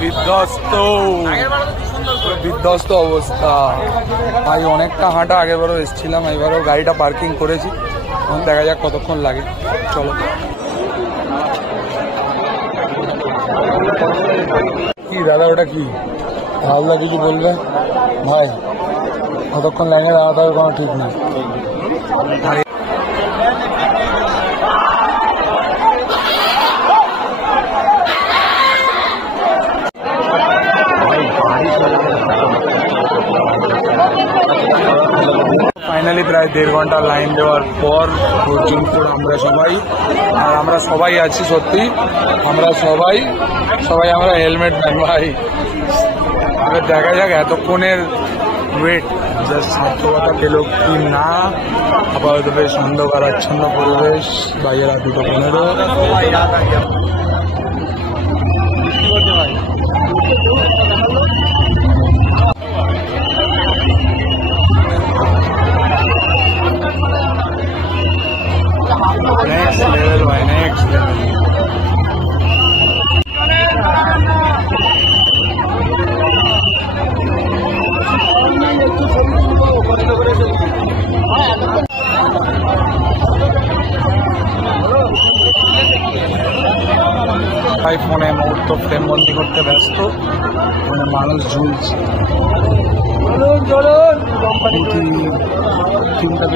বিধ্বস্ত বিধ্বস্ত অবস্থা ভাই। অনেকটা হাঁটা, আগেবারও এসেছিলাম, এবারও গাড়িটা পার্কিং করেছি। এখন দেখা যাক কতক্ষণ লাগে। চলো। কি দাদা ওটা কি হালদা কিছু বলবে ভাই? কতক্ষণ লাইনে দাঁড়াতে হবে কোনো ঠিক নেই। ফাইনালি প্রায় 1.5 ঘন্টা লাইন দেওয়ার পর অর্জুনপুর আমরা সবাই আছি। সত্যি আমরা সবাই আমরা হেলমেট নেন ভাই। এবার দেখা যাক এতক্ষণের ওয়েট জাস্ট সার্থকতা পেল কি না। আপাতত বেশ অন্ধকার আচ্ছন্ন পরিবেশ। বাইরে 2:15। Next level by next level. ভাই ফোনে মুহূর্ত ফ্রেমবন্দি করতে ব্যস্ত, মানে মানুষ ঝুলছে। চিন্তা